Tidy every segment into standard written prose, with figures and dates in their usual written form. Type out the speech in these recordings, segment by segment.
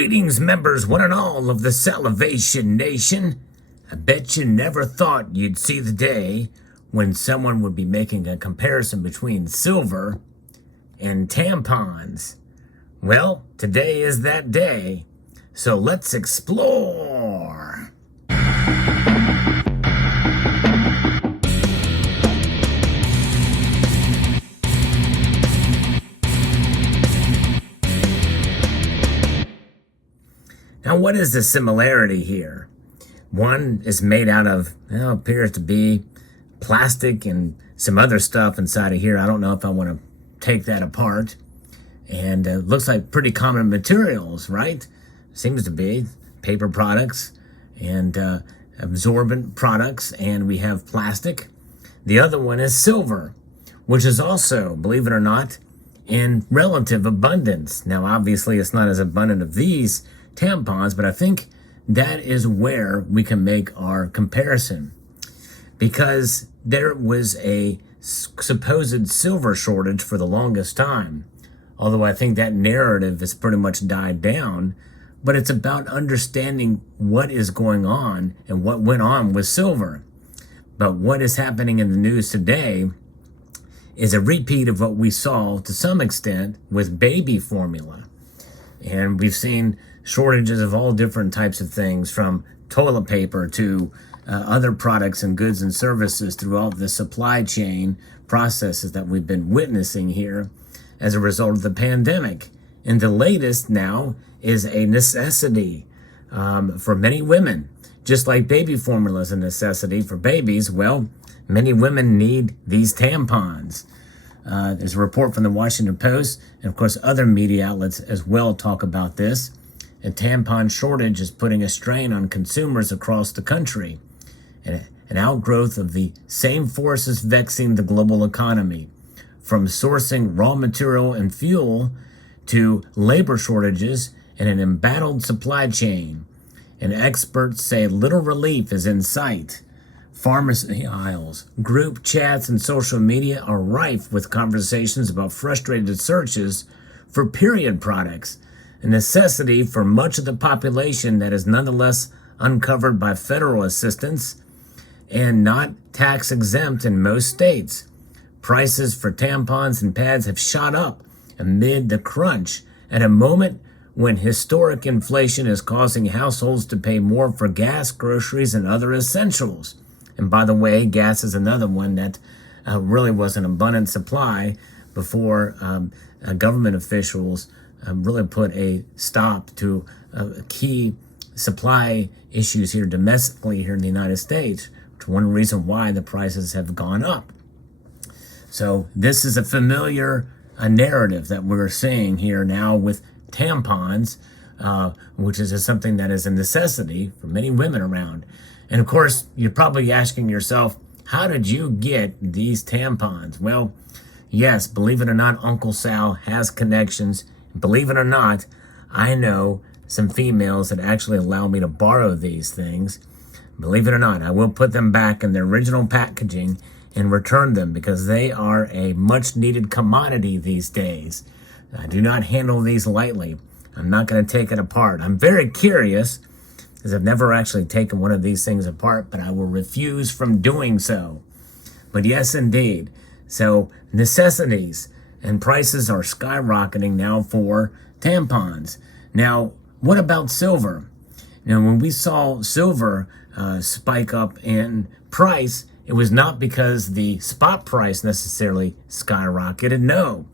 Greetings, members, one and all of the Salivation Nation. I bet you never thought you'd see the day when someone would be making a comparison between silver and tampons. Well, today is that day, so let's explore. Now, what is the similarity here? One is made out of, appears to be plastic and some other stuff inside of here. I don't know if I want to take that apart. And it looks like pretty common materials, right? Seems to be paper products and absorbent products, and we have plastic. The other one is silver, which is also, believe it or not, in relative abundance. Now, obviously, it's not as abundant of these tampons, but I think that is where we can make our comparison, because there was a supposed silver shortage for the longest time, although I think that narrative has pretty much died down. But it's about understanding what is going on and what went on with silver. But what is happening in the news today is a repeat of what we saw to some extent with baby formula. And we've seen shortages of all different types of things, from toilet paper to other products and goods and services throughout the supply chain processes that we've been witnessing here as a result of the pandemic. And the latest now is a necessity for many women. Just like baby formula is a necessity for babies, well, many women need these tampons. There's a report from the Washington Post, and of course other media outlets as well talk about this. A tampon shortage is putting a strain on consumers across the country, and an outgrowth of the same forces vexing the global economy, from sourcing raw material and fuel to labor shortages and an embattled supply chain. And experts say little relief is in sight. Pharmacy aisles, group chats, and social media are rife with conversations about frustrated searches for period products, a necessity for much of the population that is nonetheless uncovered by federal assistance and not tax exempt in most states. Prices for tampons and pads have shot up amid the crunch at a moment when historic inflation is causing households to pay more for gas, groceries, and other essentials. And by the way, gas is another one that really was an abundant supply before government officials really put a stop to key supply issues here domestically here in the United States, which is one reason why the prices have gone up. So this is a familiar narrative that we're seeing here now with tampons, which is something that is a necessity for many women around. And of course, you're probably asking yourself, how did you get these tampons? Well, yes, believe it or not, Uncle Sal has connections. Believe it or not, I know some females that actually allow me to borrow these things. Believe it or not, I will put them back in their original packaging and return them, because they are a much needed commodity these days. I do not handle these lightly. I'm not going to take it apart. I'm very curious, because I've never actually taken one of these things apart, but I will refuse from doing so. But yes, indeed. So necessities and prices are skyrocketing now for tampons. Now, what about silver? Now, when we saw silver spike up in price, it was not because the spot price necessarily skyrocketed, no.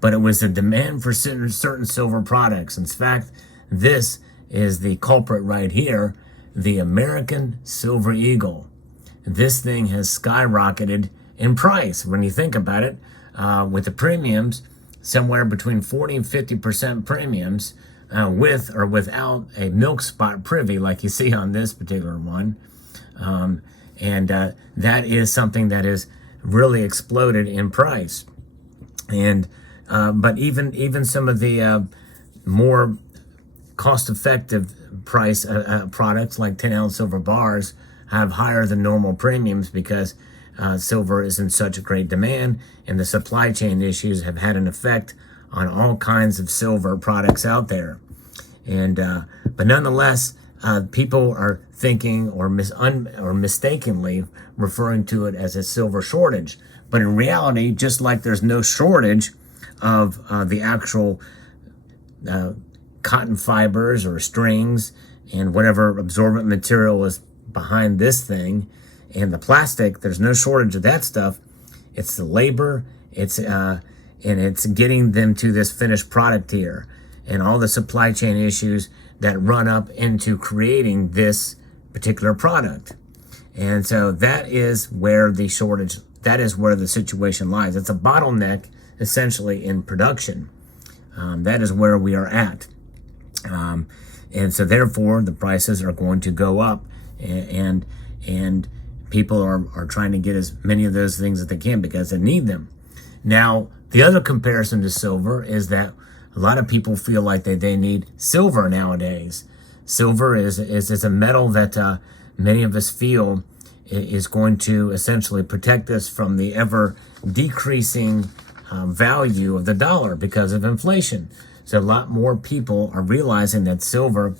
But it was the demand for certain silver products. In fact, this is the culprit right here, the American Silver Eagle. This thing has skyrocketed in price. When you think about it, with the premiums, somewhere between 40 and 50% premiums, with or without a milk spot privy like you see on this particular one. And that is something that has really exploded in price. And but even some of the more cost-effective price products like 10-ounce silver bars have higher than normal premiums, because silver is in such a great demand, and the supply chain issues have had an effect on all kinds of silver products out there. And but nonetheless, people are thinking or mistakenly referring to it as a silver shortage. But in reality, just like there's no shortage of the actual cotton fibers or strings and whatever absorbent material is behind this thing, and the plastic, there's no shortage of that stuff. It's the labor, and it's getting them to this finished product here, and all the supply chain issues that run up into creating this particular product. And so that is where the shortage, that is where the situation lies. It's a bottleneck essentially in production. That is where we are at. And so therefore the prices are going to go up, and people are trying to get as many of those things as they can because they need them. Now, the other comparison to silver is that a lot of people feel like they need silver nowadays. Silver is a metal that many of us feel is going to essentially protect us from the ever decreasing value of the dollar because of inflation. So a lot more people are realizing that silver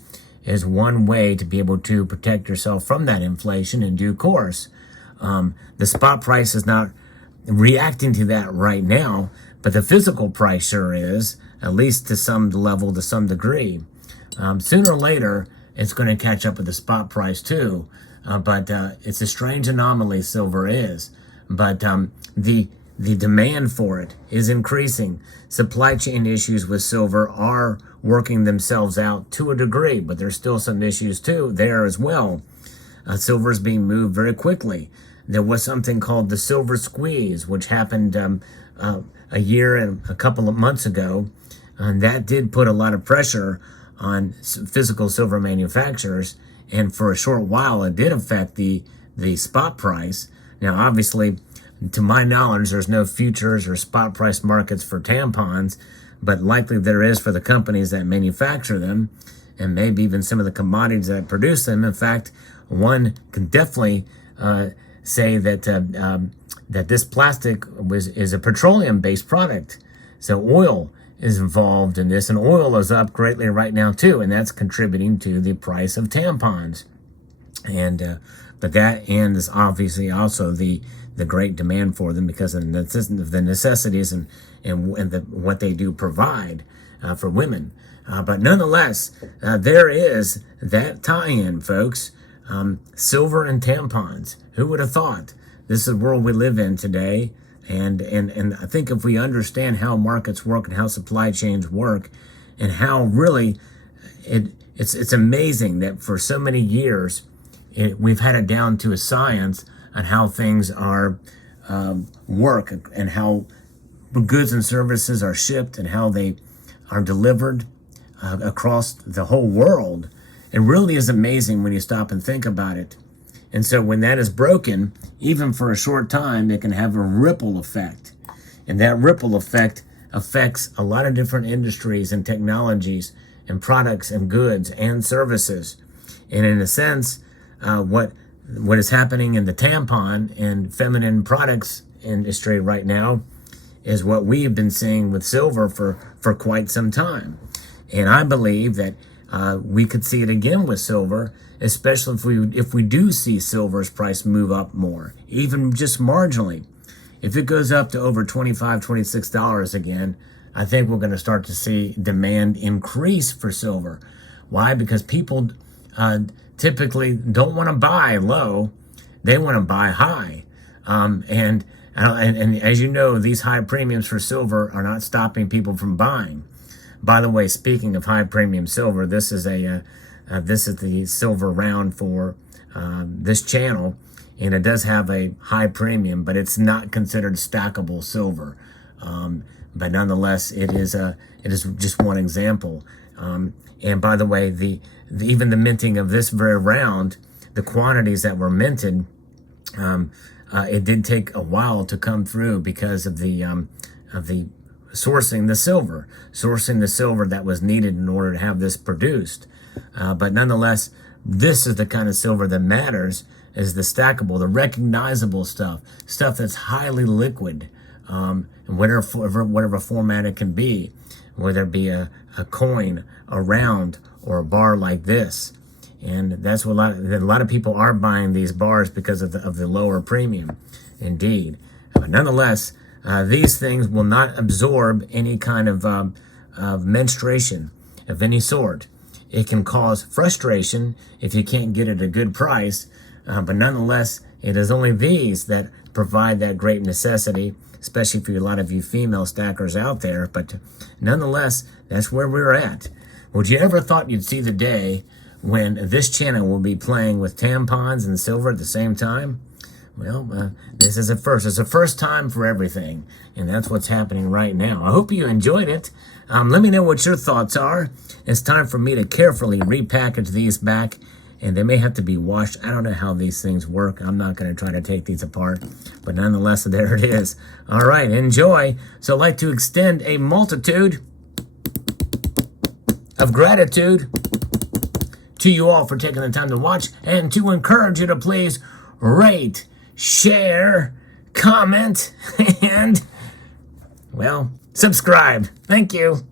is one way to be able to protect yourself from that inflation in due course. The spot price is not reacting to that right now, but the physical price sure is, at least to some level, to some degree. Sooner or later, it's going to catch up with the spot price too, but it's a strange anomaly, silver is. But the demand for it is increasing. Supply chain issues with silver are working themselves out to a degree, but there's still some issues too there as well. Silver is being moved very quickly. There was something called the silver squeeze, which happened a year and a couple of months ago, and that did put a lot of pressure on physical silver manufacturers, and for a short while it did affect the spot price. Now, obviously, to my knowledge, there's no futures or spot price markets for tampons, but likely there is for the companies that manufacture them, and maybe even some of the commodities that produce them. In fact, one can definitely say that that this plastic is a petroleum-based product. So oil is involved in this, and oil is up greatly right now too, and that's contributing to the price of tampons. And but that and is obviously also the great demand for them because of the necessities and what they do provide for women. But nonetheless, there is that tie-in, folks. Silver and tampons. Who would have thought? This is the world we live in today. And I think if we understand how markets work and how supply chains work and how really it's amazing that for so many years we've had it down to a science on how things are work and how goods and services are shipped and how they are delivered across the whole world. It really is amazing when you stop and think about it. And so when that is broken, even for a short time, it can have a ripple effect. And that ripple effect affects a lot of different industries and technologies and products and goods and services. And in a sense, what is happening in the tampon and feminine products industry right now is what we've been seeing with silver for quite some time. And I believe that we could see it again with silver, especially if we do see silver's price move up more, even just marginally. If it goes up to over $25, $26 again, I think we're going to start to see demand increase for silver. Why? Because people typically don't want to buy low; they want to buy high. And as you know, these high premiums for silver are not stopping people from buying. By the way, speaking of high premium silver, this is the silver round for this channel, and it does have a high premium, but it's not considered stackable silver. But nonetheless, it is just one example. And by the way, even the minting of this very round, the quantities that were minted, it did take a while to come through because of the sourcing the silver that was needed in order to have this produced. But nonetheless, this is the kind of silver that matters, is the stackable, the recognizable stuff that's highly liquid, in whatever format it can be, whether it be a a coin, a round, or a bar like this. And that's what a lot of people are buying these bars because of the lower premium. Indeed. But nonetheless, these things will not absorb any kind of menstruation of any sort. It can cause frustration if you can't get it at a good price, but nonetheless, it is only these that provide that great necessity, especially for a lot of you female stackers out there. But nonetheless, that's where we're at. Would you ever thought you'd see the day when this channel will be playing with tampons and silver at the same time? Well, this is a first. It's a first time for everything, and that's what's happening right now. I hope you enjoyed it. Let me know what your thoughts are. It's time for me to carefully repackage these back, and they may have to be washed. I don't know how these things work. I'm not going to try to take these apart, but nonetheless, there it is. All right, enjoy. So I'd like to extend a multitude of gratitude to you all for taking the time to watch, and to encourage you to please rate, share, comment, and, well, subscribe. Thank you.